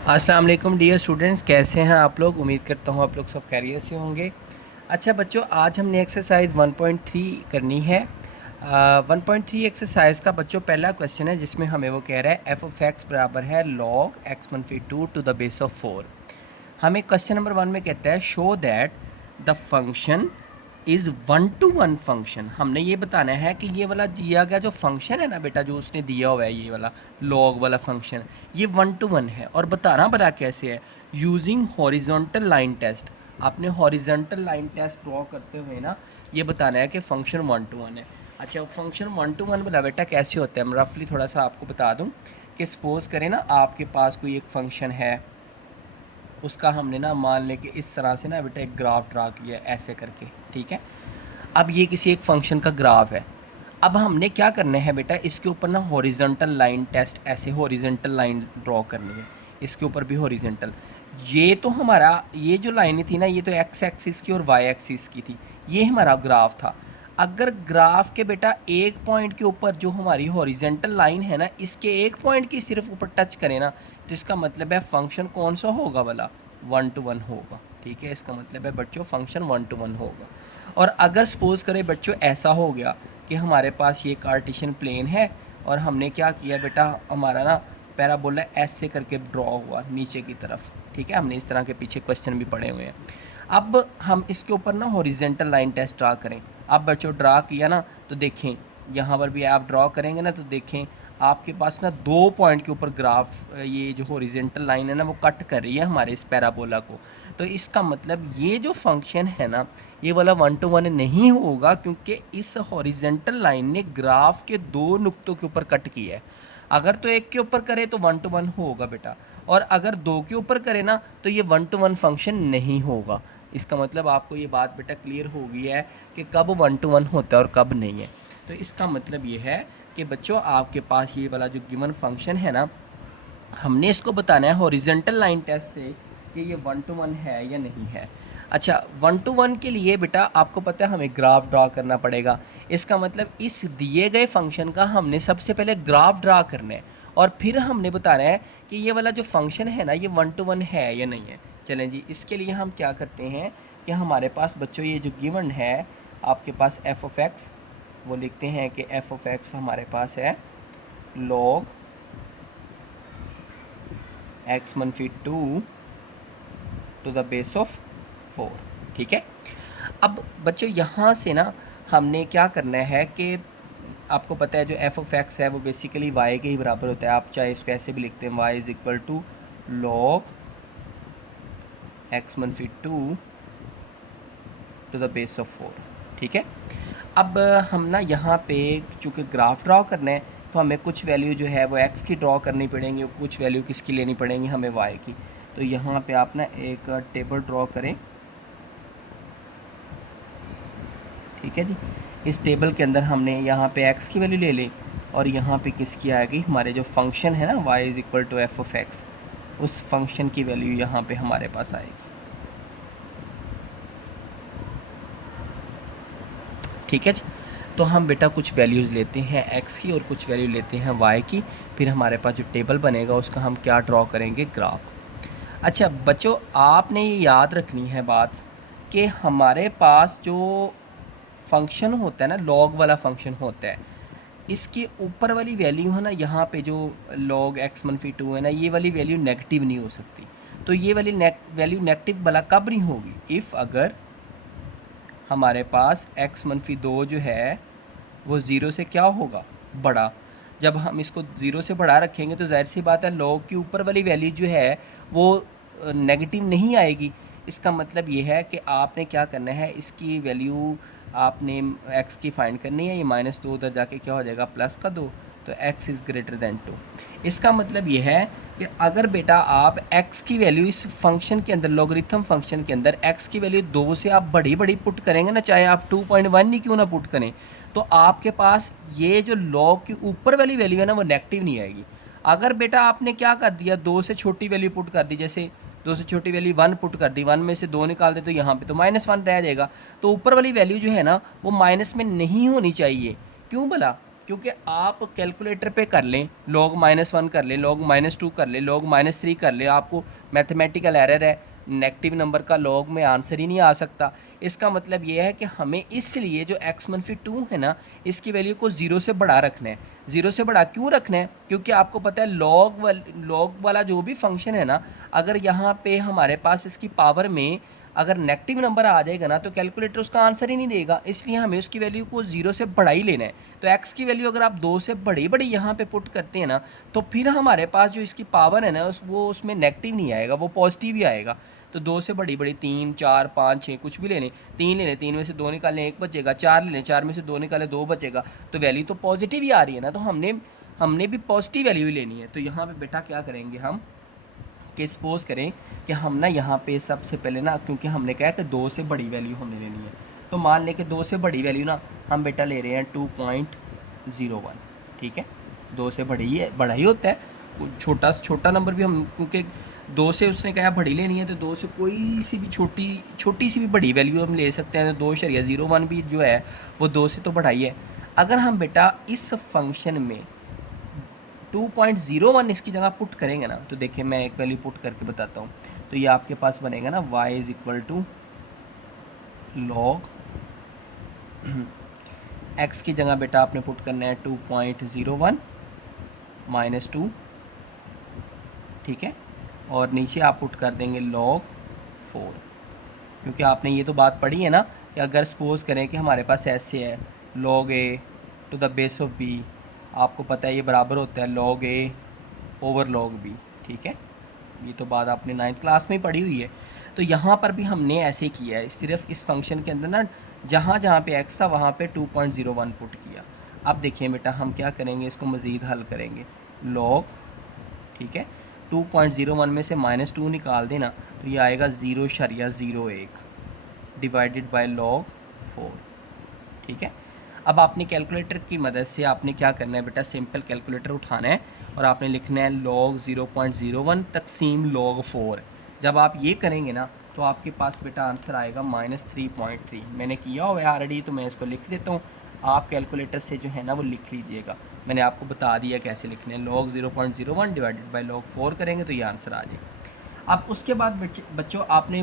अस्सलाम वालेकुम dear students, कैसे हैं आप लोग। उम्मीद करता हूँ आप लोग सब खैरियत से होंगे। अच्छा बच्चों, आज हमने एक्सरसाइज 1.3 करनी है। 1.3 एक्सरसाइज का बच्चों पहला क्वेश्चन है जिसमें हमें वो कह रहा है एफ ऑफ एक्स बराबर है लॉग एक्स मनफी 2 टू द बेस ऑफ 4। हमें क्वेश्चन नंबर 1 में कहता है show that the function is 1 to 1 function. हमने ये बताना है कि ये वाला दिया गया जो फंक्शन है ना बेटा, जो उसने दिया हुआ है ये वाला लॉग वाला फंक्शन, ये 1 to 1 है। और बताना बड़ा कैसे है, यूजिंग हॉरिजॉन्टल लाइन टेस्ट। आपने हॉरिजॉन्टल लाइन टेस्ट ड्रॉ करते हुए ना ये बताना है कि फंक्शन 1 to 1 है। अच्छा, फंक्शन 1 to 1 वाला बेटा कैसे होता है, मैं रफली थोड़ा सा आपको बता दूँ कि सपोज़ करें ना आपके पास कोई एक फंक्शन है, उसका हमने ना मान लें कि इस तरह से ना बेटा एक ग्राफ ड्रा किया है ऐसे करके, ठीक है। अब ये किसी एक फंक्शन का ग्राफ है। अब हमने क्या करना है बेटा, इसके ऊपर ना हॉरिजॉन्टल लाइन टेस्ट, ऐसे हॉरिजॉन्टल लाइन ड्रॉ करनी है। इसके ऊपर भी हॉरिजॉन्टल, ये तो हमारा ये जो लाइन थी ना, ये तो एक्स एक्सिस की और वाई एक्सिस की थी। ये हमारा ग्राफ था। अगर ग्राफ के बेटा एक पॉइंट के ऊपर जो हमारी हॉरिजॉन्टल लाइन है ना, इसके एक पॉइंट की सिर्फ ऊपर टच करें ना, तो इसका मतलब है फंक्शन कौन सा होगा वाला, 1 to 1 होगा। ठीक है, इसका मतलब है बच्चों फंक्शन 1 to 1 होगा। और अगर सपोज़ करें बच्चों ऐसा हो गया कि हमारे पास ये कार्टेशियन प्लेन है और हमने क्या किया बेटा, हमारा ना पैराबोला ऐसे करके ड्रॉ हुआ नीचे की तरफ। ठीक है, हमने इस तरह के पीछे क्वेश्चन भी पढ़े हुए हैं। अब हम इसके ऊपर ना हॉरिजेंटल लाइन टेस्ट ड्रा करें। अब बच्चों ड्रा किया ना, तो देखें यहाँ पर भी आप ड्रॉ करेंगे ना, तो देखें आपके पास ना 2 पॉइंट के ऊपर ग्राफ, ये जो हॉरिजेंटल लाइन है ना वो कट कर रही है हमारे इस पैराबोला को। तो इसका मतलब ये जो फंक्शन है ना, ये वाला 1 to 1 नहीं होगा, क्योंकि इस हॉरिजेंटल लाइन ने ग्राफ के 2 नुक्तों के ऊपर कट किया है। अगर तो एक के ऊपर करे तो 1 to 1 होगा बेटा, और अगर दो के ऊपर करे ना तो ये 1 to 1 फंक्शन नहीं होगा। इसका मतलब आपको ये बात बेटा क्लियर हो गई है कि कब 1 to 1 होता है और कब नहीं है। तो इसका मतलब ये है कि बच्चों आपके पास ये वाला जो गिवन फंक्शन है ना, हमने इसको बताना है हॉरिजेंटल लाइन टेस्ट से कि ये 1 to 1 है या नहीं है। अच्छा, 1 to 1 के लिए बेटा आपको पता है हमें ग्राफ ड्रा करना पड़ेगा। इसका मतलब इस दिए गए फंक्शन का हमने सबसे पहले ग्राफ ड्रा करना है, और फिर हमने बताना है कि ये वाला जो फंक्शन है ना, ये 1 to 1 है या नहीं है। चलें जी, इसके लिए हम क्या करते हैं कि हमारे पास बच्चों ये जो गिवन है आपके पास एफ ऑफ एक्स, वो लिखते हैं कि एफ ऑफ एक्स हमारे पास है लॉग एक्स मनफी 2 टू द बेस ऑफ 4। ठीक है। अब बच्चों यहाँ से ना हमने क्या करना है कि आपको पता है जो एफ ऑफ एक्स है वो बेसिकली वाई के ही बराबर होता है। आप चाहे इसको ऐसे भी लिखते हैं, y is equal to log x मनफी 2 टू द बेस ऑफ 4। ठीक है। अब हम ना यहाँ पे चूँकि ग्राफ ड्रॉ करना है, तो हमें कुछ वैल्यू जो है वो एक्स की ड्रॉ करनी पड़ेंगी और कुछ वैल्यू किसकी लेनी पड़ेंगी, हमें वाई की। तो यहाँ पे आप ना एक टेबल ड्रॉ करें। ठीक है जी। इस टेबल के अंदर हमने यहाँ पे एक्स की वैल्यू ले ली, और यहाँ पे किसकी आएगी, हमारे जो फंक्शन है ना y is equal to f of x, उस फंक्शन की वैल्यू यहाँ पे हमारे पास आएगी। ठीक है जी। तो हम बेटा कुछ वैल्यूज़ लेते हैं एक्स की और कुछ वैल्यू लेते हैं वाई की, फिर हमारे पास जो टेबल बनेगा उसका हम क्या ड्रॉ करेंगे, ग्राफ। अच्छा बच्चों, आपने ये याद रखनी है बात कि हमारे पास जो फंक्शन होता है ना, लॉग वाला फंक्शन होता है, इसके ऊपर वाली वैल्यू है ना, यहाँ पे जो लॉग एक्स मनफी 2 है ना, ये वाली वैल्यू नेगेटिव नहीं हो सकती। तो ये वाली वैल्यू नेगेटिव वाला कब नहीं होगी, इफ़ अगर हमारे पास एक्स मनफी 2 जो है वो ज़ीरो से क्या होगा, बड़ा। जब हम इसको ज़ीरो से बढ़ा रखेंगे तो जाहिर सी बात है लॉग के ऊपर वाली वैल्यू जो है वो नेगेटिव नहीं आएगी। इसका मतलब ये है कि आपने क्या करना है, इसकी वैल्यू आपने एक्स की फाइंड करनी है। ये -2 उधर जाके क्या हो जाएगा, +2, तो x इज़ ग्रेटर दैन 2। इसका मतलब ये है कि अगर बेटा आप x की वैल्यू इस फंक्शन के अंदर, लॉगरिथम फंक्शन के अंदर x की वैल्यू 2 से आप बड़ी बड़ी पुट करेंगे ना, चाहे आप 2.1 ही क्यों ना पुट करें, तो आपके पास ये जो लॉग के ऊपर वाली वैल्यू है ना वो नेगेटिव नहीं आएगी। अगर बेटा आपने क्या कर दिया, 2 से छोटी वैल्यू पुट कर दी, जैसे 2 से छोटी वैल्यू 1 पुट कर दी, 1 में से 2 निकाल दे तो यहाँ पे तो -1 रह जाएगा। तो ऊपर वाली वैल्यू जो है ना वो माइनस में नहीं होनी चाहिए। क्यों भला, क्योंकि आप कैलकुलेटर पे कर लें, log -1 कर लें, log -2 कर लें, log -3 कर लें, आपको मैथमेटिकल एरर है, नेगेटिव नंबर का log में आंसर ही नहीं आ सकता। इसका मतलब ये है कि हमें इसलिए जो x-2 है ना, इसकी वैल्यू को 0 से बड़ा रखना है। 0 से बड़ा क्यों रखना है? क्योंकि आपको पता है log वाला जो भी फंक्शन है ना, अगर यहाँ पे हमारे पास इसकी पावर में अगर नेगेटिव नंबर आ जाएगा ना, तो कैलकुलेटर उसका आंसर ही नहीं देगा। इसलिए हमें उसकी वैल्यू को 0 से बड़ा ही लेना है। तो x की वैल्यू अगर आप 2 से बड़ी बड़ी यहाँ पे पुट करते हैं ना, तो फिर हमारे पास जो इसकी पावर है ना, वो उसमें नेगेटिव नहीं आएगा, वो पॉजिटिव ही आएगा। तो 2 से बड़ी बड़ी 3, 4, 5, 6 कुछ भी ले लें, 3 ले लें, 3 में से 2 निकालें 1 बचेगा, 4 ले लें, 4 में से 2 निकालें 2 बचेगा। तो वैल्यू तो पॉजिटिव ही आ रही है ना, तो हमने भी पॉजिटिव वैल्यू ही लेनी है। तो यहाँ पे बेटा क्या करेंगे हम कि सपोज करें कि हम ना यहाँ पे सबसे पहले ना, क्योंकि हमने कहा कि 2 से बड़ी वैल्यू हमने लेनी है, तो मान लें कि 2 से बड़ी वैल्यू ना हम बेटा ले रहे हैं 2.01, ठीक है। 2 से बड़ा ही होता है, छोटा छोटा नंबर भी हम, क्योंकि 2 से उसने कहा बड़ी लेनी है, तो 2 से कोई सी भी छोटी सी भी बड़ी वैल्यू हम ले सकते हैं। तो 2.01 भी जो है वो 2 से तो बड़ा ही है। अगर हम बेटा इस फंक्शन में 2.01 इसकी जगह पुट करेंगे ना, तो देखिए मैं एक वैल्यू पुट करके बताता हूँ। तो ये आपके पास बनेगा ना y is equal to log x की जगह बेटा आपने पुट करना है 2.01 -2, ठीक है। और नीचे आप पुट कर देंगे log 4, क्योंकि आपने ये तो बात पढ़ी है ना कि अगर सपोज करें कि हमारे पास ऐसे है log a to the base of b, आपको पता है ये बराबर होता है log a over log b, ठीक है। ये तो बात आपने 9th क्लास में ही पढ़ी हुई है। तो यहाँ पर भी हमने ऐसे किया है, सिर्फ इस फंक्शन के अंदर ना जहाँ जहाँ पे x था वहाँ पे 2.01 पुट किया। अब देखिए बेटा हम क्या करेंगे, इसको मज़ीद हल करेंगे। log, ठीक है, 2.01 में से -2 निकाल देना, तो ये आएगा 0.01 डिवाइडेड बाय log 4, ठीक है। अब आपने कैलकुलेटर की मदद से आपने क्या करना है बेटा, सिंपल कैलकुलेटर उठाना है और आपने लिखना है log 0.01 तकसीम log 4। जब आप ये करेंगे ना, तो आपके पास बेटा आंसर आएगा -3.3। मैंने किया हुआ है ऑलरेडी, तो मैं इसको लिख देता हूँ, आप कैलकुलेटर से जो है ना वो लिख लीजिएगा। मैंने आपको बता दिया कैसे लिखना है। log 0.01 डिवाइडेड बाई log 4 करेंगे तो ये आंसर आ जाएगा। अब उसके बाद बच्चों आपने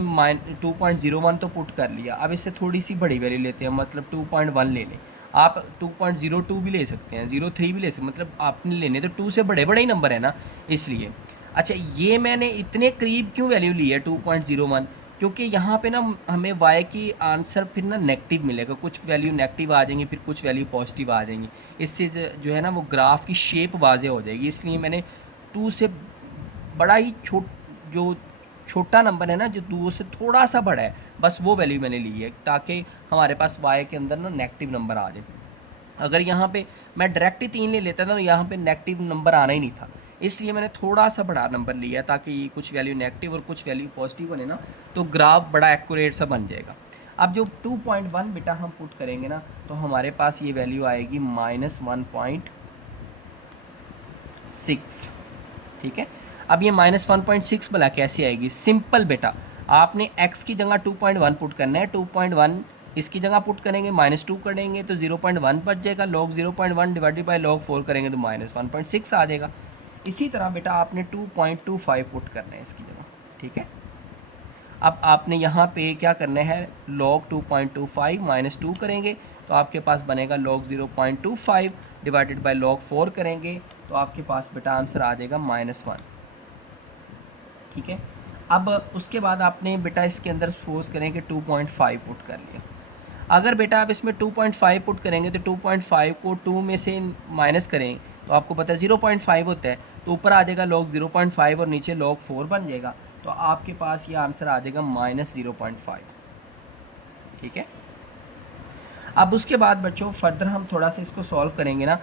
2.01 तो पुट कर लिया। अब इससे थोड़ी सी बड़ी वैल्यू लेते हैं, मतलब 2.1 ले लें। आप 2.02 भी ले सकते हैं, 03 भी ले सकते हैं, मतलब आपने लेने तो 2 से बड़े बड़े ही नंबर है ना, इसलिए। अच्छा, ये मैंने इतने करीब क्यों वैल्यू ली है 2.01, क्योंकि यहाँ पे ना हमें y की आंसर फिर ना नेगेटिव मिलेगा, कुछ वैल्यू नेगेटिव आ जाएंगी, फिर कुछ वैल्यू पॉजिटिव आ जाएंगी। इससे जो है ना वो ग्राफ की शेप वाज़ेह हो जाएगी, इसलिए मैंने 2 से बड़ा ही जो छोटा नंबर है ना, जो 2 से थोड़ा सा बड़ा है, बस वो वैल्यू मैंने ली है, ताकि हमारे पास y के अंदर ना नेगेटिव नंबर आ जाए। अगर यहाँ पे मैं डायरेक्ट ही 3 ले लेता ना, तो यहाँ पे नेगेटिव नंबर आना ही नहीं था, इसलिए मैंने थोड़ा सा बड़ा नंबर लिया, ताकि कुछ वैल्यू नेगेटिव और कुछ वैल्यू पॉजिटिव बने ना, तो ग्राफ बड़ा एक्यूरेट सा बन जाएगा। अब जो 2.1 बेटा हम पुट करेंगे ना, तो हमारे पास ये वैल्यू आएगी -1.6, ठीक है। अब ये -1.6 भला कैसे आएगी? सिंपल बेटा, आपने x की जगह 2.1 पुट करना है, 2.1 इसकी जगह पुट करेंगे, -2 करेंगे तो 0.1 बच जाएगा, log 0.1 डिवाइडेड बाय log 4 करेंगे तो -1.6 आ जाएगा। इसी तरह बेटा आपने 2.25 पुट करना है इसकी जगह, ठीक है। अब आपने यहाँ पे क्या करना है, log 2.25 -2 करेंगे तो आपके पास बनेगा log 0.25 डिवाइडेड बाय log 4 करेंगे तो आपके पास बेटा आंसर आ जाएगा -1, ठीक है। अब उसके बाद आपने बेटा इसके अंदर सपोज करें कि 2.5 पुट कर लिया। अगर बेटा आप इसमें 2.5 पुट करेंगे तो 2.5 को 2 में से माइनस करें तो आपको पता है 0.5 होता है, तो ऊपर आ जाएगा log 0.5 और नीचे log 4 बन जाएगा, तो आपके पास ये आंसर आ जाएगा -0.5, ठीक है। अब उसके बाद बच्चों फर्दर हम थोड़ा सा इसको सॉल्व करेंगे ना।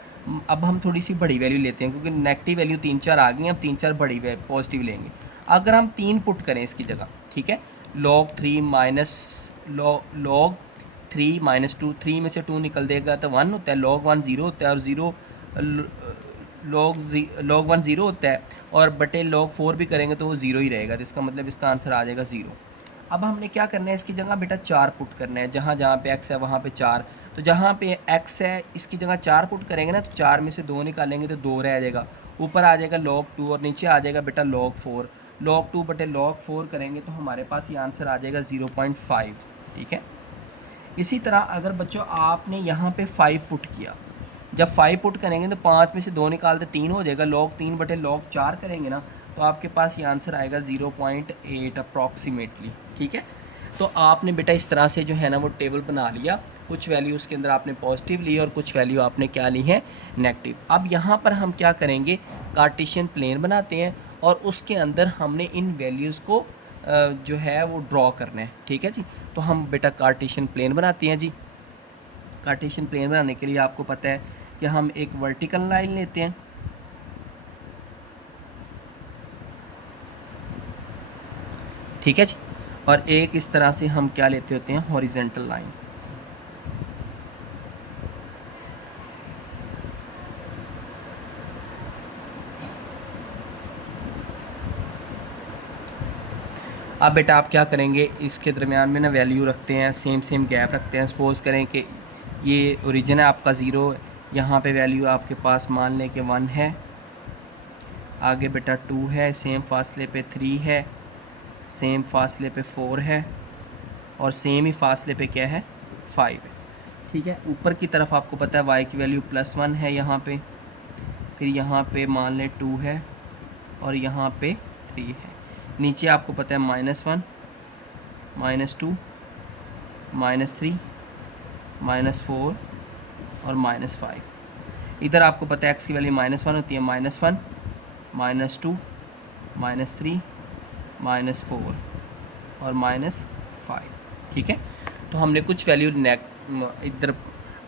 अब हम थोड़ी सी बड़ी वैल्यू लेते हैं, क्योंकि नेगेटिव वैल्यू 3-4 आ गई, अब 3-4 बड़ी पॉजिटिव लेंगे। अगर हम 3 पुट करें इसकी जगह, ठीक है, log 3 -2, 3 में से 2 निकल देगा तो 1 होता है, log 1 0 होता है, और log 1 0 होता है, और बटे log 4 भी करेंगे तो वो 0 ही रहेगा, तो इसका मतलब इसका आंसर आ जाएगा 0। अब हमने क्या करना है, इसकी जगह बेटा 4 पुट करना है, जहाँ जहाँ पे x है वहाँ पे 4, तो जहाँ पे x है इसकी जगह 4 पुट करेंगे ना, तो 4 में से 2 निकालेंगे तो 2 रह जाएगा, ऊपर आ जाएगा log 2 और नीचे आ जाएगा बेटा log 4। log 2 बटे log 4 करेंगे तो हमारे पास ये आंसर आ जाएगा 0.5। ठीक है। इसी तरह अगर बच्चों आपने यहाँ पे 5 पुट किया, जब 5 पुट करेंगे तो 5 में से 2 निकालते 3 हो जाएगा, log 3 बटे log 4 करेंगे ना, तो आपके पास ये आंसर आएगा 0.8 अप्रॉक्सीमेटली। ठीक है। तो आपने बेटा इस तरह से जो है ना वो टेबल बना लिया, कुछ वैल्यू उसके अंदर आपने पॉजिटिव ली और कुछ वैल्यू आपने क्या ली है, नेगेटिव। अब यहाँ पर हम क्या करेंगे, कार्टेशियन प्लेन बनाते हैं और उसके अंदर हमने इन वैल्यूज़ को जो है वो ड्रॉ करना है। ठीक है जी। तो हम बेटा कार्टेशियन प्लेन बनाते हैं जी। कार्टेशियन प्लेन बनाने के लिए आपको पता है कि हम एक वर्टिकल लाइन लेते हैं, ठीक है जी, और एक इस तरह से हम क्या लेते होते हैं, हॉरिजेंटल लाइन। अब बेटा आप क्या करेंगे, इसके दरमियान में ना वैल्यू रखते हैं, सेम गैप रखते हैं। सपोज़ करें कि ये ओरिजिन है आपका 0, यहाँ पे वैल्यू आपके पास मान लें कि 1 है, आगे बेटा 2 है, सेम फासले पे 3 है, सेम फासले पे 4 है और सेम ही फासले पे क्या है, 5 है। ठीक है। ऊपर की तरफ आपको पता है y की वैल्यू +1 है यहाँ पे, फिर यहाँ पे मान लें 2 है और यहाँ पे 3 है। नीचे आपको पता है -1, -2, -3, -4 और -5। इधर आपको पता है x की वैल्यू -1 होती है, -1, -2, -3, -4 और -5। ठीक है। तो हमने कुछ वैल्यू इधर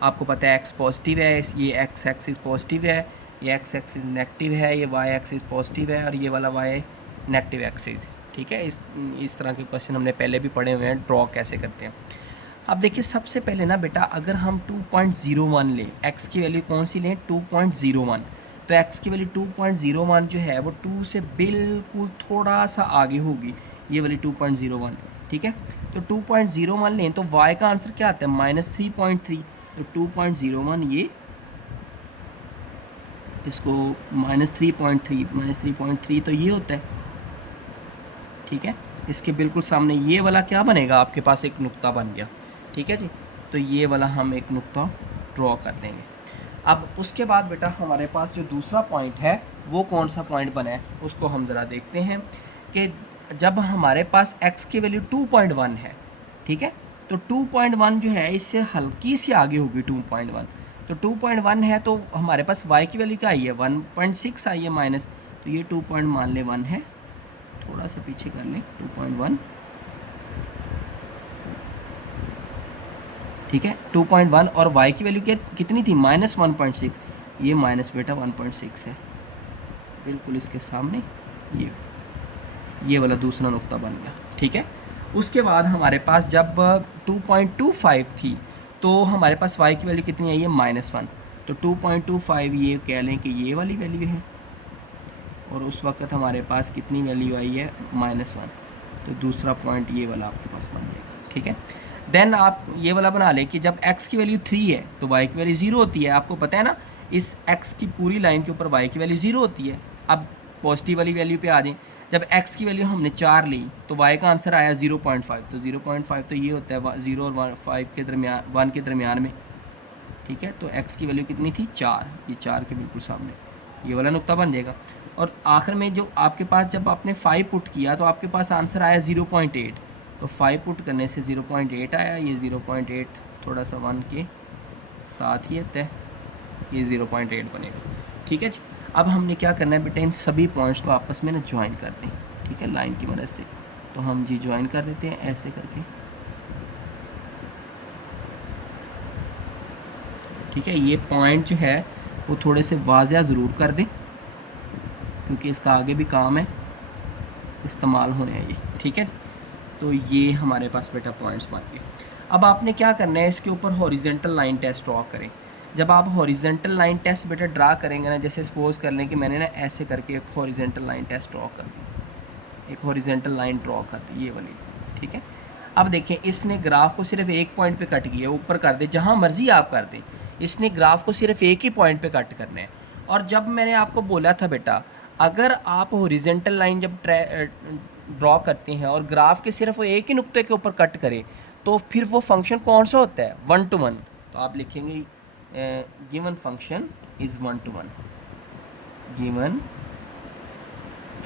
आपको पता है x पॉजिटिव है, ये x एक्सिस पॉजिटिव है, ये x एक्सिस नेगेटिव है, ये y एक्सिस पॉजिटिव है और ये वाला y नेगेटिव एक्सिस। ठीक है। इस तरह के क्वेश्चन हमने पहले भी पढ़े हुए हैं, ड्रॉ कैसे करते हैं। अब देखिए सबसे पहले ना बेटा अगर हम 2.01 लें, x की वैल्यू कौन सी लें, 2.01, तो x की वैल्यू 2.01 जो है वो 2 से बिल्कुल थोड़ा सा आगे होगी, ये वाली 2.01। ठीक है। तो 2.01 लें तो y का आंसर क्या आता है, -3.3। तो 2.01 ये इसको -3.3 तो ये होता है। ठीक है। इसके बिल्कुल सामने ये वाला क्या बनेगा, आपके पास एक नुक्ता बन गया। ठीक है जी। तो ये वाला हम एक नुक्ता ड्रॉ कर देंगे। अब उसके बाद बेटा हमारे पास जो दूसरा पॉइंट है वो कौन सा पॉइंट बना है, उसको हम ज़रा देखते हैं कि जब हमारे पास x की वैल्यू 2.1 है, ठीक है, तो 2.1 जो है इससे हल्की सी आगे होगी 2.1। तो 2.1 है तो हमारे पास y की वैल्यू क्या आई है, 1.6 आई है माइनस, तो ये 2 पॉइंट मान ले 1 है, थोड़ा सा पीछे कर लें, 2.1। ठीक है। 2.1 और y की वैल्यू कितनी थी, -1.6, ये माइनस बेटा 1.6 है, बिल्कुल इसके सामने ये वाला दूसरा नुक्ता बन गया। ठीक है। उसके बाद हमारे पास जब 2.25 थी तो हमारे पास y की वैल्यू कितनी आई है, -1, तो 2.25 ये कह लें कि ये वाली वैल्यू है और उस वक्त हमारे पास कितनी वैल्यू आई है, -1, तो दूसरा पॉइंट ये वाला आपके पास बन जाएगा। ठीक है। देन आप ये वाला बना लें कि जब x की वैल्यू 3 है तो y की वैल्यू 0 होती है, आपको पता है ना, इस x की पूरी लाइन के ऊपर y की वैल्यू 0 होती है। अब पॉजिटिव वाली वैल्यू पे आ जाएं, जब x की वैल्यू हमने 4 ली तो y का आंसर आया 0.5, तो 0.5 तो ये होता है 0 और 5 के दरमियान, 1 के दरमियान में। ठीक है। तो x की वैल्यू कितनी थी, 4, ये 4 के बिल्कुल सामने ये वाला नुक्ता बन जाएगा। और आखिर में जो आपके पास जब आपने 5 पुट किया तो आपके पास आंसर आया 0.8, तो 5 पुट करने से 0.8 आया, ये 0.8 थोड़ा सा 1 के साथ ही आता है, ये 0.8 बनेगा। ठीक है जी। अब हमने क्या करना है बेटा, इन सभी पॉइंट्स को आपस में ना ज्वाइन कर दें। ठीक है, लाइन की मदद से, तो हम जी ज्वाइन कर देते हैं ऐसे करके। ठीक है। ये पॉइंट जो है वो थोड़े से वाज़िया ज़रूर कर दें क्योंकि इसका आगे भी काम है, इस्तेमाल होने हैं ये। ठीक है। तो ये हमारे पास बेटा पॉइंट्स बन गए। अब आपने क्या करना है, इसके ऊपर हॉरिजेंटल लाइन टेस्ट ड्रॉ करें। जब आप हॉरिजेंटल लाइन टेस्ट बेटा ड्रा करेंगे ना, जैसे सपोज कर लें कि मैंने ना ऐसे करके एक हॉरिजेंटल लाइन टेस्ट ड्रॉ कर दी, एक हॉरिजेंटल लाइन ड्रॉ कर दी ये वाली। ठीक है। अब देखें इसने ग्राफ को सिर्फ एक पॉइंट पे कट किया, ऊपर कर दे जहाँ मर्जी आप कर दें, इसने ग्राफ को सिर्फ एक ही पॉइंट पे कट करना है। और जब मैंने आपको बोला था बेटा अगर आप हॉरिजॉन्टल लाइन जब ड्रॉ करते हैं और ग्राफ के सिर्फ एक ही नुक्ते के ऊपर कट करें तो फिर वो फंक्शन कौन सा होता है, 1 to 1। तो आप लिखेंगे given function is 1 to 1। Given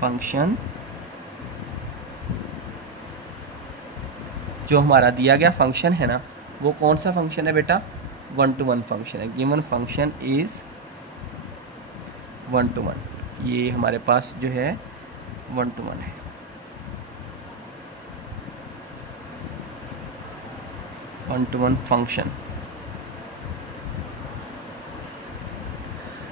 function जो हमारा दिया गया फंक्शन है ना वो कौन सा फंक्शन है बेटा, 1 to 1 फंक्शन है। गिवन फंक्शन इज़ 1 to 1, ये हमारे पास जो है 1 to 1 है। One to one function.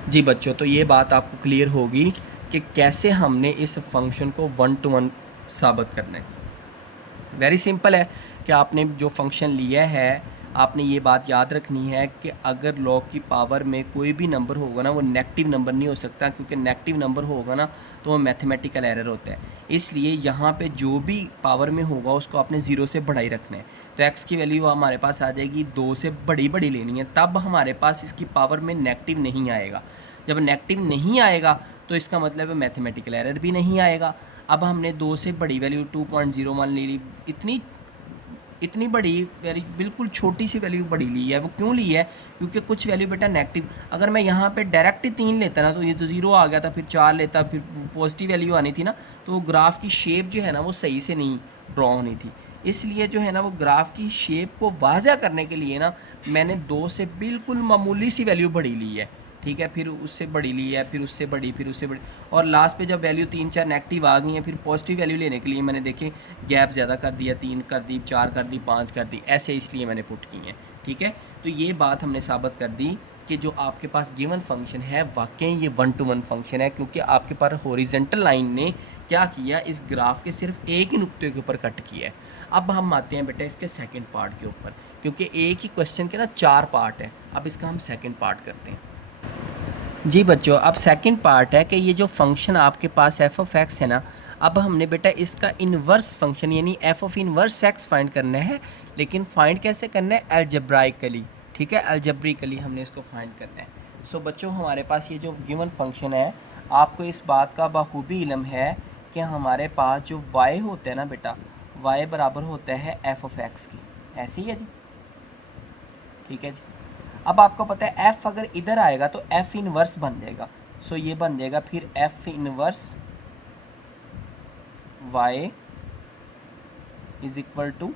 जी बच्चों, तो ये बात आपको क्लियर होगी कि कैसे हमने इस फंक्शन को 1 to 1 साबित करना है। वेरी सिंपल है कि आपने जो फंक्शन लिया है आपने ये बात याद रखनी है कि अगर लॉग की पावर में कोई भी नंबर होगा ना वो नेगेटिव नंबर नहीं हो सकता, क्योंकि नेगेटिव नंबर होगा ना तो वो मैथमेटिकल एरर होता है। इसलिए यहाँ पे जो भी पावर में होगा उसको आपने ज़ीरो से बढ़ाई रखना है। तो x की वैल्यू हमारे पास आ जाएगी 2 से बड़ी बड़ी लेनी है, तब हमारे पास इसकी पावर में नेगेटिव नहीं आएगा। जब नेगेटिव नहीं आएगा तो इसका मतलब है मैथमेटिकल एरर भी नहीं आएगा। अब हमने 2 से बड़ी वैल्यू 2.01 ले ली, इतनी बड़ी वैल्यू, बिल्कुल छोटी सी वैल्यू बड़ी ली है। वो क्यों ली है, क्योंकि कुछ वैल्यू बेटा नेगेटिव, अगर मैं यहाँ पे डायरेक्ट ही 3 लेता ना तो ये तो 0 आ गया था, फिर 4 लेता, फिर पॉजिटिव वैल्यू आनी थी ना, तो वो ग्राफ की शेप जो है ना वो सही से नहीं ड्रॉ होनी थी। इसलिए जो है ना वो ग्राफ की शेप को वाज़ह करने के लिए ना मैंने 2 से बिल्कुल मामूली सी वैल्यू बड़ी ली है, ठीक है, फिर उससे बड़ी ली है, फिर उससे बड़ी, फिर उससे बड़ी, और लास्ट पे जब वैल्यू 3-4 नेगेटिव आ गई हैं फिर पॉजिटिव वैल्यू लेने के लिए मैंने देखे गैप ज़्यादा कर दिया, 3 कर दी, 4 कर दी, 5 कर दी, ऐसे इसलिए मैंने पुट की हैं। ठीक है, तो ये बात हमने साबित कर दी कि जो आपके पास गिवन फंक्शन है वाकई ये 1 to 1 फंक्शन है, क्योंकि आपके पास हॉरिजॉन्टल लाइन ने क्या किया, इस ग्राफ के सिर्फ एक ही नुक्ते के ऊपर कट किया है। अब हम आते हैं बेटा इसके सेकंड पार्ट के ऊपर, क्योंकि एक ही क्वेश्चन के ना 4 पार्ट हैं। अब इसका हम सेकंड पार्ट करते हैं। जी बच्चों, अब सेकंड पार्ट है कि ये जो फंक्शन आपके पास एफ ऑफ एक्स है ना, अब हमने बेटा इसका इन्वर्स फंक्शन यानी F of inverse x find करना है। लेकिन फाइंड कैसे करना है, अलजेब्राइकली। ठीक है, अलजेब्रिकली हमने इसको फाइंड करना है। सो बच्चों, हमारे पास ये जो गिवन फंक्शन है, आपको इस बात का बखूबी इल्म है कि हमारे पास जो y होता है ना बेटा, y बराबर होता है एफ ऑफ एक्स की। ऐसे ही है जी, ठीक है जी। अब आपको पता है f अगर इधर आएगा तो f इनवर्स बन जाएगा। सो ये बन जाएगा फिर f inverse y is equal to,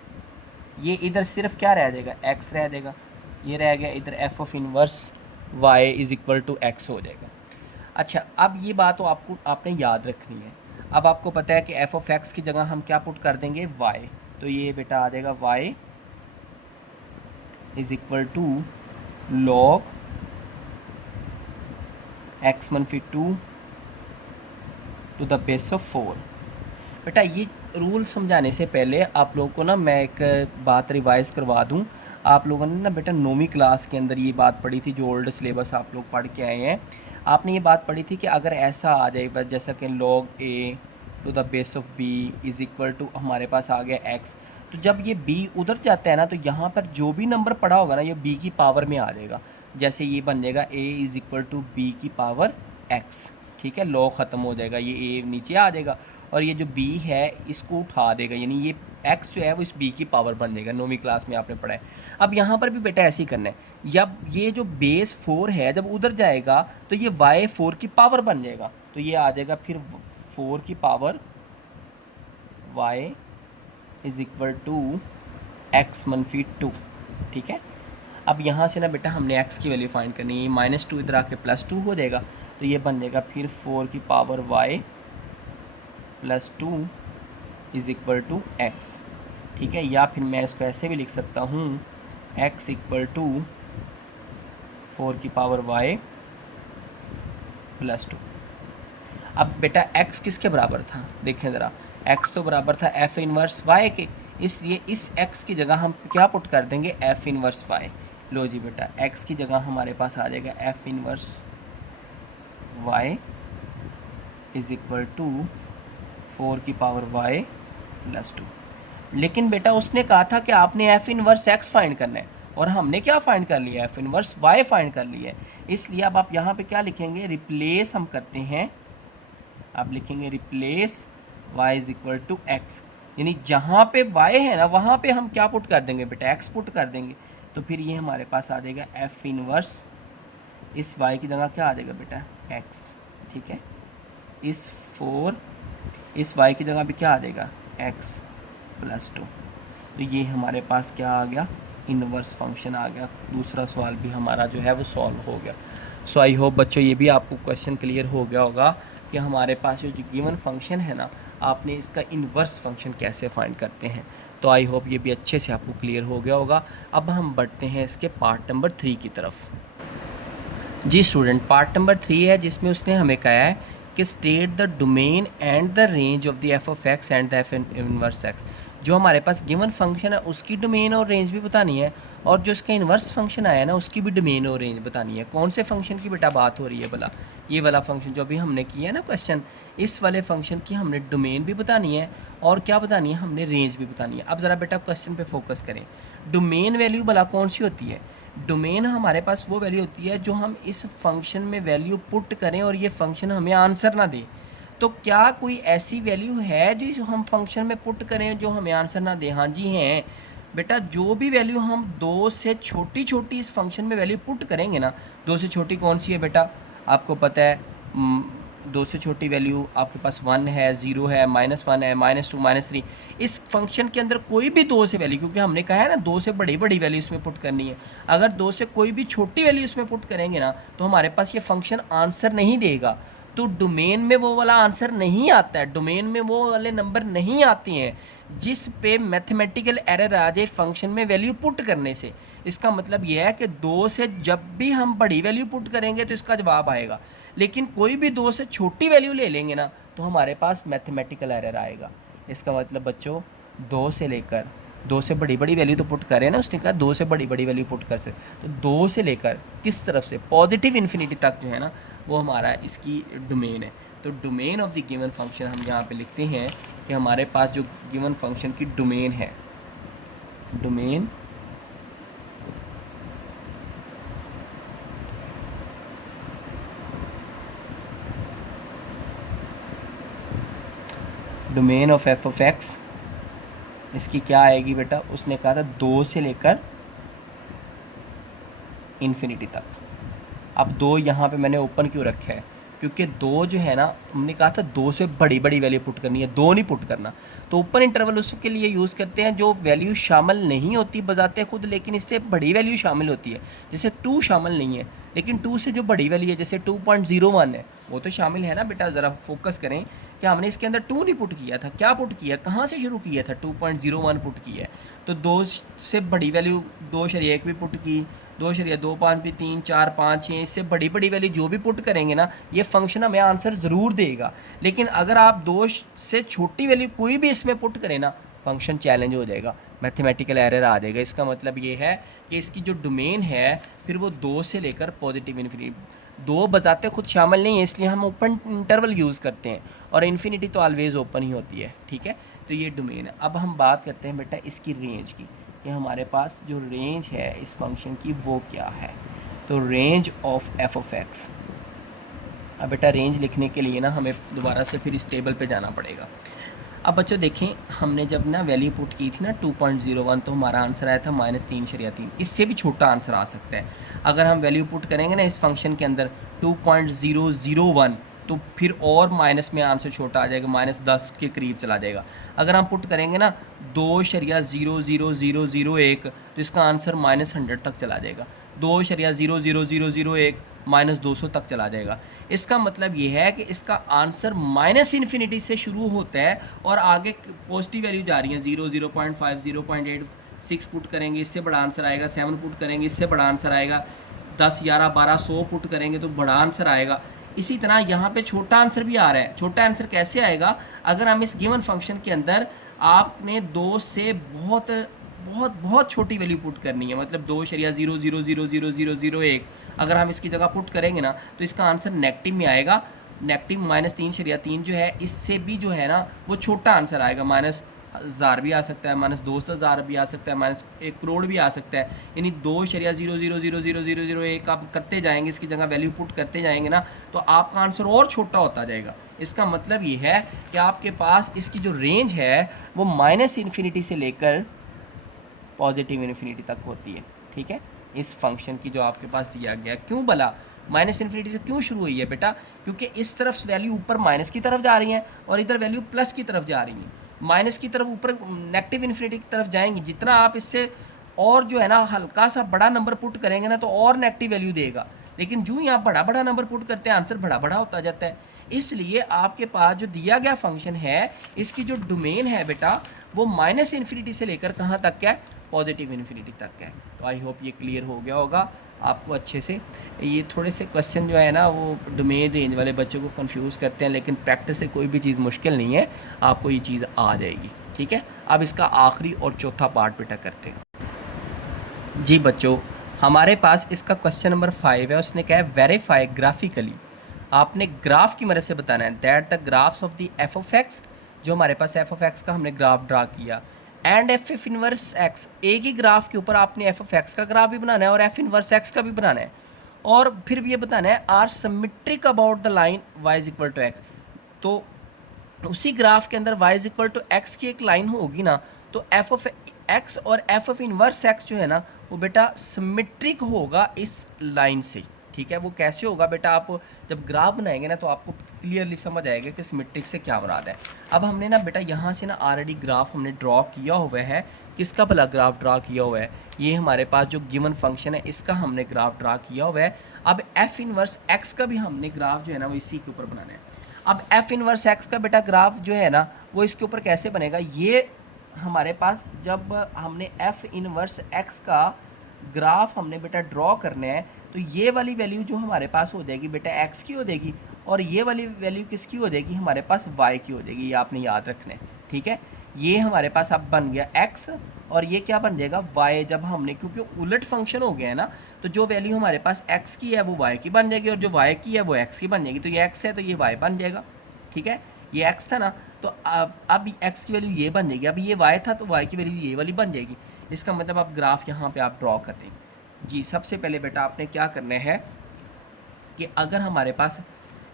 ये इधर सिर्फ क्या रह जाएगा, x रह जाएगा, ये रह गया इधर f of inverse y is equal to x हो जाएगा। अच्छा, अब ये बात तो आपने याद रखनी है। अब आपको पता है कि f ऑफ x की जगह हम क्या पुट कर देंगे, y। तो ये बेटा आ जाएगा y is equal to log x-2 to the base of 4। बेटा ये रूल समझाने से पहले आप लोगों को ना मैं एक बात रिवाइज करवा दूं। आप लोगों ने ना बेटा 9वीं क्लास के अंदर ये बात पढ़ी थी, जो ओल्ड सिलेबस आप लोग पढ़ के आए हैं। आपने ये बात पढ़ी थी कि अगर ऐसा आ जाए बस, जैसा कि log a to the base of b is equal to हमारे पास आ गया x, तो जब ये b उधर जाता है ना तो यहाँ पर जो भी नंबर पड़ा होगा ना ये b की पावर में आ जाएगा। जैसे ये बन जाएगा a is equal to b की पावर x। ठीक है, लॉग ख़त्म हो जाएगा, ये a नीचे आ जाएगा और ये जो b है इसको उठा देगा, यानी ये x जो है वो इस b की पावर बन जाएगा। 9वीं क्लास में आपने पढ़ा है। अब यहाँ पर भी बेटा ऐसे ही करना है। जब ये जो बेस 4 है जब उधर जाएगा तो ये y 4 की पावर बन जाएगा, तो ये आ जाएगा फिर 4 की power y is equal to x-2। ठीक है, अब यहाँ से ना बेटा हमने x की वैल्यू फाइंड करनी है। -2 इधर आके +2 हो जाएगा, तो ये बन जाएगा फिर 4 की power y +2 is equal to x। ठीक है, या फिर मैं इसको ऐसे भी लिख सकता हूँ x इक्वल टू 4 की पावर y +2। अब बेटा x किसके बराबर था, देखें ज़रा, x तो बराबर था f इनवर्स y के, इसलिए इस x की जगह हम क्या पुट कर देंगे, f इनवर्स y। लो जी बेटा, x की जगह हमारे पास आ जाएगा f inverse y is equal to 4 की पावर y +2। लेकिन बेटा उसने कहा था कि आपने एफ इनवर्स एक्स फाइंड करना है, और हमने क्या फाइंड कर लिया, एफ इनवर्स वाई फाइंड कर लिया है। इसलिए अब आप यहाँ पे क्या लिखेंगे, रिप्लेस हम करते हैं, आप लिखेंगे replace y is equal to x, यानी जहाँ पे y है ना वहाँ पे हम क्या पुट कर देंगे बेटा, x पुट कर देंगे। तो फिर ये हमारे पास आ जाएगा एफ इनवर्स, इस y की जगह क्या आ जाएगा बेटा, x, ठीक है। इस 4, इस y की जगह भी क्या आ जाएगा, x प्लस 2। तो ये हमारे पास क्या आ गया, इनवर्स फंक्शन आ गया। दूसरा सवाल भी हमारा जो है वो सॉल्व हो गया। सो आई होप बच्चों ये भी आपको क्वेश्चन क्लियर हो गया होगा कि हमारे पास जो गिवन फंक्शन है ना, आपने इसका इन्वर्स फंक्शन कैसे फाइंड करते हैं। तो आई होप ये भी अच्छे से आपको क्लियर हो गया होगा। अब हम बढ़ते हैं इसके पार्ट नंबर 3 की तरफ। जी स्टूडेंट, पार्ट नंबर 3 है जिसमें उसने हमें कहा है कि state the domain and the range of the F of x and the F inverse x. जो हमारे पास गिवन फंक्शन है उसकी डोमेन और रेंज भी बतानी है, और जो इसका इन्वर्स फंक्शन आया ना उसकी भी डोमेन और रेंज बतानी है। कौन से फंक्शन की बेटा बात हो रही है भला, ये वाला फंक्शन जो अभी हमने किया है ना क्वेश्चन, इस वाले फंक्शन की हमने डोमेन भी बतानी है और क्या बतानी है, हमने रेंज भी बतानी है। अब ज़रा बेटा क्वेश्चन पे फोकस करें। डोमेन वैल्यू भला कौन सी होती है, डोमेन हमारे पास वो वैल्यू होती है जो हम इस फंक्शन में वैल्यू पुट करें और ये फंक्शन हमें आंसर ना दे। तो क्या कोई ऐसी वैल्यू है जो हम फंक्शन में पुट करें जो हमें आंसर ना दे? हाँ जी हैं बेटा, जो भी वैल्यू हम 2 से छोटी छोटी इस फंक्शन में वैल्यू पुट करेंगे ना, 2 से छोटी कौन सी है बेटा, आपको पता है 2 से छोटी वैल्यू आपके पास 1 है, 0 है, -1 है, -2, -3। इस फंक्शन के अंदर कोई भी 2 से वैल्यू, क्योंकि हमने कहा है ना 2 से बड़ी बड़ी वैल्यू इसमें पुट करनी है, अगर 2 से कोई भी छोटी वैल्यू इसमें पुट करेंगे ना तो हमारे पास ये फंक्शन आंसर नहीं देगा। तो डोमेन में वो वाला आंसर नहीं आता है, डोमेन में वो वाले नंबर नहीं आते हैं जिस पे मैथमेटिकल एरर आ जाए फंक्शन में वैल्यू पुट करने से। इसका मतलब यह है कि 2 से जब भी हम बड़ी वैल्यू पुट करेंगे तो इसका जवाब आएगा, लेकिन कोई भी 2 से छोटी वैल्यू ले लेंगे ना तो हमारे पास मैथमेटिकल एरर आएगा। इसका मतलब बच्चों 2 से लेकर, 2 से बड़ी बड़ी वैल्यू तो पुट करें ना, उसने कहा 2 से बड़ी बड़ी वैल्यू पुट कर सकते, तो 2 से लेकर किस तरफ से पॉजिटिव इन्फिनिटी तक जो है ना वो हमारा इसकी डोमेन है। तो domain of the given function हम यहाँ पे लिखते हैं कि हमारे पास जो गिवन फंक्शन की डोमेन है, domain domain of F of x, इसकी क्या आएगी बेटा, उसने कहा था 2 से लेकर इन्फिनिटी तक। अब 2 यहाँ पे मैंने ओपन क्यों रखा है, क्योंकि 2 जो है ना हमने कहा था 2 से बड़ी बड़ी वैल्यू पुट करनी है, 2 नहीं पुट करना। तो ओपन इंटरवल उसके लिए यूज़ करते हैं जो वैल्यू शामिल नहीं होती बजाते खुद, लेकिन इससे बड़ी वैल्यू शामिल होती है। जैसे 2 शामिल नहीं है, लेकिन 2 से जो बड़ी वैल्यू है जैसे 2.01 है वो तो शामिल है ना बेटा। ज़रा फोकस करें कि हमने इसके अंदर 2 नहीं पुट किया था, क्या पुट किया, कहाँ से शुरू किया था, 2.01 पुट किया है। तो 2 से बड़ी वैल्यू 2.1 भी पुट की, 2.2, 5 भी, 3, 4, 5, 6, इससे बड़ी बड़ी वैल्यू जो भी पुट करेंगे ना ये फंक्शन हमें आंसर ज़रूर देगा। लेकिन अगर आप 2 से छोटी वैल्यू कोई भी इसमें पुट करें ना फंक्शन चैलेंज हो जाएगा, मैथमेटिकल एरर आ जाएगा। इसका मतलब ये है कि इसकी जो डोमेन है फिर वो 2 से लेकर पॉजिटिव इन्फिनिटी, 2 बजाते खुद शामिल नहीं है इसलिए हम ओपन इंटरवल यूज़ करते हैं, और इन्फिनिटी तो ऑलवेज ओपन ही होती है, ठीक है। तो ये डोमेन है। अब हम बात करते हैं बेटा इसकी रेंज की, कि हमारे पास जो रेंज है इस फंक्शन की वो क्या है। तो range of F of x, अब बेटा रेंज लिखने के लिए ना हमें दोबारा से फिर इस टेबल पे जाना पड़ेगा। अब बच्चों देखें, हमने जब ना वैल्यू पुट की थी ना 2.01 तो हमारा आंसर आया था -3.3। इससे भी छोटा आंसर आ सकता है। अगर हम वैल्यू पुट करेंगे ना इस फंक्शन के अंदर 2.001 तो फिर और माइनस में आंसर छोटा आ जाएगा, -10 के करीब चला जाएगा। अगर हम पुट करेंगे ना 2.00001 तो इसका आंसर -100 तक चला जाएगा, 2.00001 -200 तक चला जाएगा। इसका मतलब ये है कि इसका आंसर -इन्फिनिटी से शुरू होता है और आगे पॉजिटिव वैल्यू जा रही है, 0, 0.5, 0.8, 6 पुट करेंगे इससे बड़ा आंसर आएगा, 7 पुट करेंगे इससे बड़ा आंसर आएगा, 10, 11, 12, 100 पुट करेंगे तो बड़ा आंसर आएगा। इसी तरह यहाँ पे छोटा आंसर भी आ रहा है। छोटा आंसर कैसे आएगा, अगर हम इस गिवन फंक्शन के अंदर आपने 2 से बहुत बहुत बहुत छोटी वैल्यू पुट करनी है, मतलब 2.0000001 अगर हम इसकी जगह पुट करेंगे ना तो इसका आंसर नेगेटिव में आएगा। नेगेटिव -3.3 जो है इससे भी जो है ना वो छोटा आंसर आएगा, हज़ार भी आ सकता है, -10,000 भी आ सकता है, -1 करोड़ भी आ सकता है। यानी 2.00000001 आप करते जाएंगे, इसकी जगह वैल्यू पुट करते जाएंगे ना, तो आपका आंसर और छोटा होता जाएगा। इसका मतलब ये है कि आपके पास इसकी जो रेंज है वो -इन्फिनिटी से लेकर पॉजिटिव इन्फिनिटी तक होती है। ठीक है, इस फंक्शन की जो आपके पास दिया गया। क्यों भला -इन्फिनिटी से क्यों शुरू हुई है बेटा? क्योंकि इस तरफ वैल्यू ऊपर माइनस की तरफ जा रही है और इधर वैल्यू प्लस की तरफ जा रही है। माइनस की तरफ ऊपर नेगेटिव इन्फिनिटी की तरफ जाएंगी, जितना आप इससे और जो है ना हल्का सा बड़ा नंबर पुट करेंगे ना, तो और नेगेटिव वैल्यू देगा। लेकिन जो ही आप बड़ा बड़ा नंबर पुट करते हैं, आंसर बड़ा बड़ा होता जाता है। इसलिए आपके पास जो दिया गया फंक्शन है, इसकी जो डोमेन है बेटा, वो -इन्फिनिटी से लेकर कहाँ तक है? पॉजिटिव इन्फिनिटी तक है। तो आई होप ये क्लियर हो गया होगा आपको अच्छे से। ये थोड़े से क्वेश्चन जो है ना, वो डोमेन रेंज वाले बच्चों को कंफ्यूज करते हैं, लेकिन प्रैक्टिस से कोई भी चीज़ मुश्किल नहीं है, आपको ये चीज़ आ जाएगी। ठीक है, अब इसका आखिरी और चौथा पार्ट बेटा करते हैं। जी बच्चों, हमारे पास इसका क्वेश्चन नंबर 5 है। उसने कहा है वेरीफाई ग्राफिकली, आपने ग्राफ की मदद से बताना है that the graphs of the F of x, जो हमारे पास एफ ऑफ एक्स का हमने ग्राफ ड्रा किया, एंड एफ इनवर्स एक्स, एक ही ग्राफ के ऊपर आपने एफ ऑफ एक्स का ग्राफ भी बनाना है और एफ इनवर्स एक्स का भी बनाना है, और फिर भी ये बताना है are symmetric about the line y is equal to x. तो उसी ग्राफ के अंदर y is equal to x की एक लाइन होगी ना, तो एफ ऑफ एक्स और एफ ऑफ इनवर्स एक्स जो है ना, वो बेटा सिमेट्रिक होगा इस लाइन से। ठीक है, वो कैसे होगा बेटा? आप जब ग्राफ बनाएंगे ना, तो आपको क्लियरली समझ आएगा कि सिमेट्रिक से क्या मुराद है। अब हमने ना बेटा यहाँ से ना ऑलरेडी ग्राफ हमने ड्रॉ किया हुआ है। किसका भला ग्राफ ड्रॉ किया हुआ है? ये हमारे पास जो गिवन फंक्शन है, इसका हमने ग्राफ ड्रॉ किया हुआ है। अब एफ इनवर्स एक्स का भी हमने ग्राफ जो है ना, वो इसी के ऊपर बनाना है। अब एफ इनवर्स एक्स का बेटा ग्राफ जो है ना, वो इसके ऊपर कैसे बनेगा? ये हमारे पास जब हमने एफ इनवर्स एक्स का ग्राफ हमने बेटा ड्रॉ करना है, तो ये वाली वैल्यू जो हमारे पास हो जाएगी बेटा एक्स की हो जाएगी, और ये वाली वैल्यू किसकी हो जाएगी? हमारे पास वाई की हो जाएगी। ये आपने याद रखना है। ठीक है, ये हमारे पास अब बन गया एक्स, और ये क्या बन जाएगा? वाई। जब हमने, क्योंकि उलट फंक्शन हो गया है ना, तो जो वैल्यू हमारे पास एक्स की है वो वाई की बन जाएगी, और जो वाई की है वो एक्स की बन जाएगी। तो ये एक्स है तो ये वाई बन जाएगा। ठीक है, ये एक्स था ना, तो अब एक्स की वैल्यू ये बन जाएगी। अब ये वाई था तो वाई की वैल्यू ये वाली बन जाएगी। इसका मतलब आप ग्राफ यहाँ पे आप ड्रॉ करते हैं। जी, सबसे पहले बेटा आपने क्या करना है कि अगर हमारे पास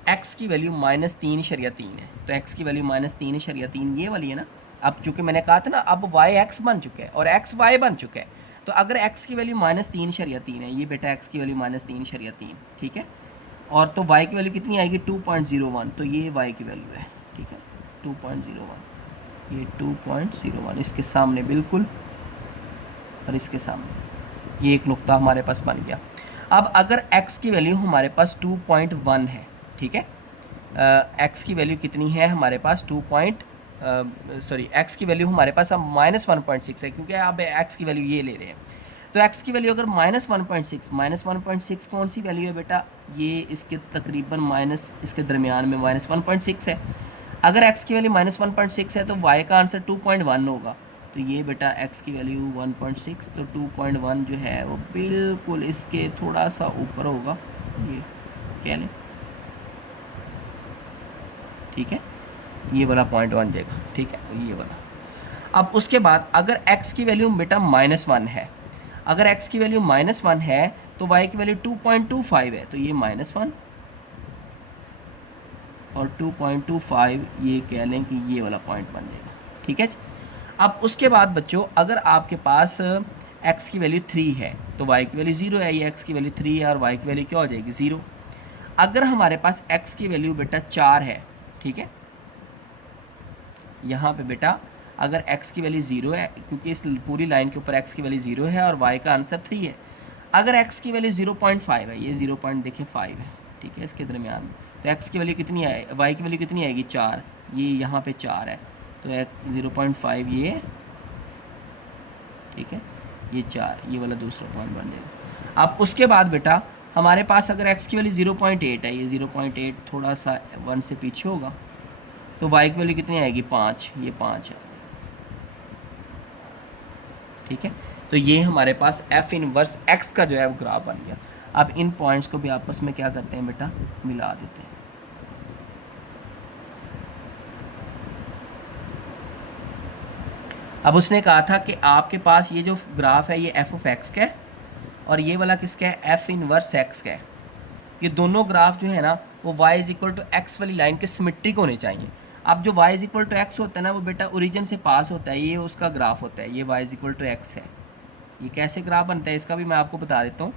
x की वैल्यू -3.3 है, तो x की वैल्यू -3.3 ये वाली है ना। अब चूँकि मैंने कहा था ना, अब y x बन चुका है और x y बन चुका है, तो अगर x की वैल्यू -3.3 है, ये बेटा x की वैल्यू -3.3, ठीक है, और तो y की वैल्यू कितनी आएगी? 2.01, तो ये y की वैल्यू है। ठीक है, 2.01, ये 2.01 इसके सामने बिल्कुल, और इसके सामने ये एक नुक्ता हमारे पास बन गया। अब अगर x की वैल्यू हमारे पास 2.1 है, ठीक है, x की वैल्यू कितनी है हमारे पास? x की वैल्यू हमारे पास अब -1.6 है, क्योंकि अब x की वैल्यू ये ले रहे हैं। तो x की वैल्यू अगर -1.6 कौन सी वैल्यू है बेटा? ये इसके तकरीबन माइनस, इसके दरमियान में -1.6 है। अगर x की वैल्यू -1.6 है तो y का आंसर 2.1 होगा। तो ये बेटा x की वैल्यू 1.6, तो 2.1 जो है वो बिल्कुल इसके थोड़ा सा ऊपर होगा, ये कह लें। ठीक है, ये वाला पॉइंट बन जाएगा। ठीक है, ये वाला। अब उसके बाद अगर x की वैल्यू बेटा -1 है, अगर x की वैल्यू -1 है तो y की वैल्यू 2.25 है, तो ये -1 और 2.25, ये कह लें कि ये वाला पॉइंट बन जाएगा। ठीक है, अब उसके बाद बच्चों अगर आपके पास x की वैल्यू 3 है तो y की वैल्यू 0 है, ये x की वैल्यू 3 है और y की वैल्यू क्या हो जाएगी? 0। अगर हमारे पास x की वैल्यू बेटा 4 है, ठीक है, यहाँ पे बेटा अगर x की वैल्यू 0 है, क्योंकि इस पूरी लाइन के ऊपर x की वैल्यू 0 है और y का आंसर 3 है। अगर x की वैल्यू 0.5 है, ये 0.5 है, ठीक है, इसके दरमियान में, तो x की वैल्यू कितनी आए, y की वैल्यू कितनी आएगी? 4। ये यहाँ पे 4 है, तो 0.5 ये, ठीक है, ये 4, ये वाला दूसरा पॉइंट बन जाएगा। अब उसके बाद बेटा हमारे पास अगर x की वैल्यू 0.8 है, ये 0.8 थोड़ा सा 1 से पीछे होगा, तो y की वैल्यू कितनी आएगी? 5, ये 5 है। ठीक है, तो ये हमारे पास f इनवर्स x का जो है वो ग्राफ बन गया। अब इन पॉइंट्स को भी आपस में क्या करते हैं बेटा? मिला देते हैं। अब उसने कहा था कि आपके पास ये जो ग्राफ है ये एफ ऑफ एक्स का है और ये वाला किसका है, एफ इनवर्स एक्स का है। ये दोनों ग्राफ जो है ना वो y is equal to x वाली लाइन के सिमेट्रिक होने चाहिए। अब जो y is equal to x होता है ना वो बेटा ओरिजिन से पास होता है, ये उसका ग्राफ होता है, ये y is equal to x है। ये कैसे ग्राफ बनता है इसका भी मैं आपको बता देता हूँ,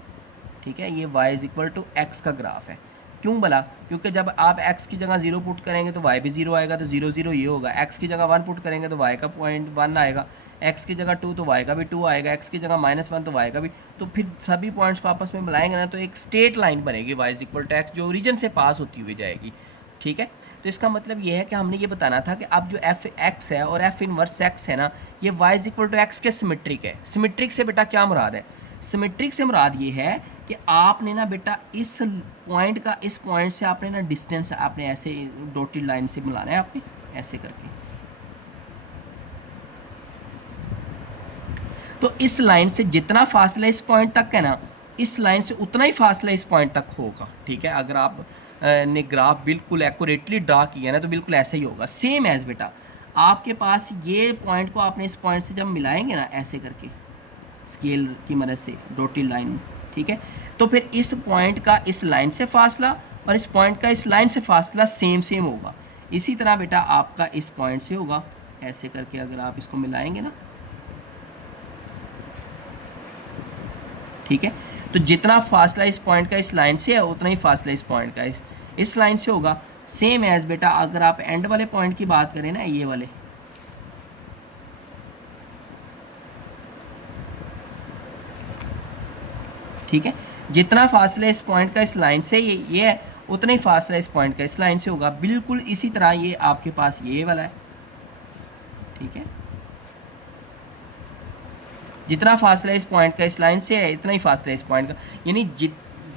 ठीक है। ये y is equal to x का ग्राफ है। क्यों बोला, क्योंकि जब आप x की जगह 0 पुट करेंगे तो y भी 0 आएगा, तो 0 0 ये होगा। x की जगह 1 पुट करेंगे तो y का पॉइंट 1 आएगा, x की जगह 2 तो y का भी 2 आएगा, x की जगह -1 तो y का भी। तो फिर सभी पॉइंट्स को आपस में मिलाएंगे ना तो एक स्ट्रेट लाइन बनेगी y is equal to x, जो ओरिजिन से पास होती हुई जाएगी, ठीक है। तो इसका मतलब ये है कि हमने ये बताना था कि अब जो एफ एक्स है और एफ इनवर्स एक्स है ना ये y is equal to x के सिमेट्रिक है। सिमेट्रिक से बेटा क्या मुराद है, सिमेट्रिक से मुराद ये है कि आपने ना बेटा इस पॉइंट का इस पॉइंट से आपने ना डिस्टेंस आपने ऐसे डॉटेड लाइन से मिलाना है, आपने ऐसे करके। तो इस लाइन से जितना फासला इस पॉइंट तक है ना इस लाइन से उतना ही फासला इस पॉइंट तक होगा, ठीक है। अगर आप ने ग्राफ बिल्कुल एक्यूरेटली ड्रा किया ना तो बिल्कुल ऐसे ही होगा, सेम एज बेटा आपके पास ये पॉइंट को आपने इस पॉइंट से जब मिलाएंगे ना ऐसे करके स्केल की मदद से डॉटेड लाइन, ठीक है। तो फिर इस पॉइंट का इस लाइन से फासला और इस पॉइंट का इस लाइन से फासला सेम सेम होगा। इसी तरह बेटा आपका इस पॉइंट से होगा ऐसे करके, अगर आप इसको मिलाएंगे ना, ठीक है। तो जितना फासला इस पॉइंट का इस लाइन से है उतना ही फासला इस पॉइंट का इस लाइन से होगा, सेम एज बेटा अगर आप एंड वाले पॉइंट की बात करें ना ये वाले, ठीक है। जितना फासला इस पॉइंट का इस लाइन से ये है उतना ही फासला इस पॉइंट का इस लाइन से होगा। बिल्कुल इसी तरह ये आपके पास ये वाला है, ठीक है। जितना फासला इस पॉइंट का इस लाइन से है इतना ही फासला इस पॉइंट का, यानी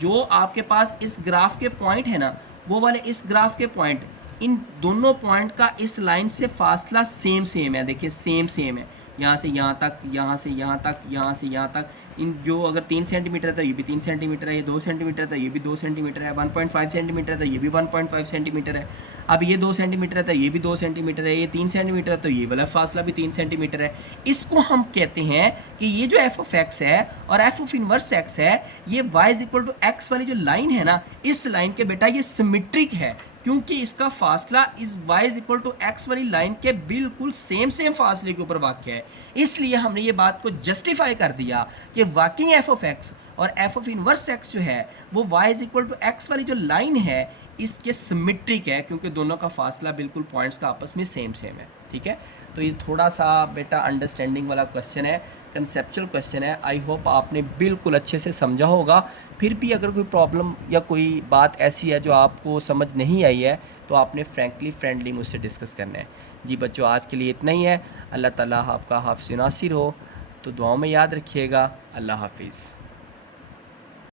जो आपके पास इस ग्राफ के पॉइंट है ना वो वाले इस ग्राफ के पॉइंट, इन दोनों पॉइंट का इस लाइन से फासला सेम सेम है। देखिए सेम सेम है, यहाँ से यहाँ तक, यहाँ से यहाँ तक, यहाँ से यहाँ तक। इन जो अगर 3 सेंटीमीटर है तो ये भी 3 सेंटीमीटर है, ये 2 सेंटीमीटर है तो ये भी 2 सेंटीमीटर है, 1.5 सेंटीमीटर है तो ये भी 1.5 सेंटीमीटर है। अब ये 2 सेंटीमीटर है तो ये भी 2 सेंटीमीटर है, ये 3 सेंटीमीटर है तो ये वाला फासला भी 3 सेंटीमीटर है। इसको हम कहते हैं कि ये जो एफ ऑफ एक्स है और एफ ऑफ इनवर्स एक्स है ये y is equal to x वाली जो लाइन है ना इस लाइन के बेटा ये सिमेट्रिक है, क्योंकि इसका फासला इस y is equal to x वाली लाइन के बिल्कुल सेम सेम फासले के ऊपर वाक़ है। इसलिए हमने ये बात को जस्टिफाई कर दिया कि वाकई एफ ऑफ एक्स और एफ ऑफ इनवर्स एक्स जो है वो y is equal to x वाली जो लाइन है इसके सिमेट्रिक है, क्योंकि दोनों का फासला बिल्कुल पॉइंट्स का आपस में सेम सेम है, ठीक है। तो ये थोड़ा सा बेटा अंडरस्टैंडिंग वाला क्वेश्चन है, कंसेप्चुअल क्वेश्चन है। आई होप आपने बिल्कुल अच्छे से समझा होगा। फिर भी अगर कोई प्रॉब्लम या कोई बात ऐसी है जो आपको समझ नहीं आई है तो आपने फ्रैंकली फ्रेंडली मुझसे डिस्कस करना है। जी बच्चों आज के लिए इतना ही है। अल्लाह ताला आपका हाफ़िज़ नासिर हो, तो दुआओं में याद रखिएगा। अल्लाह हाफिज़।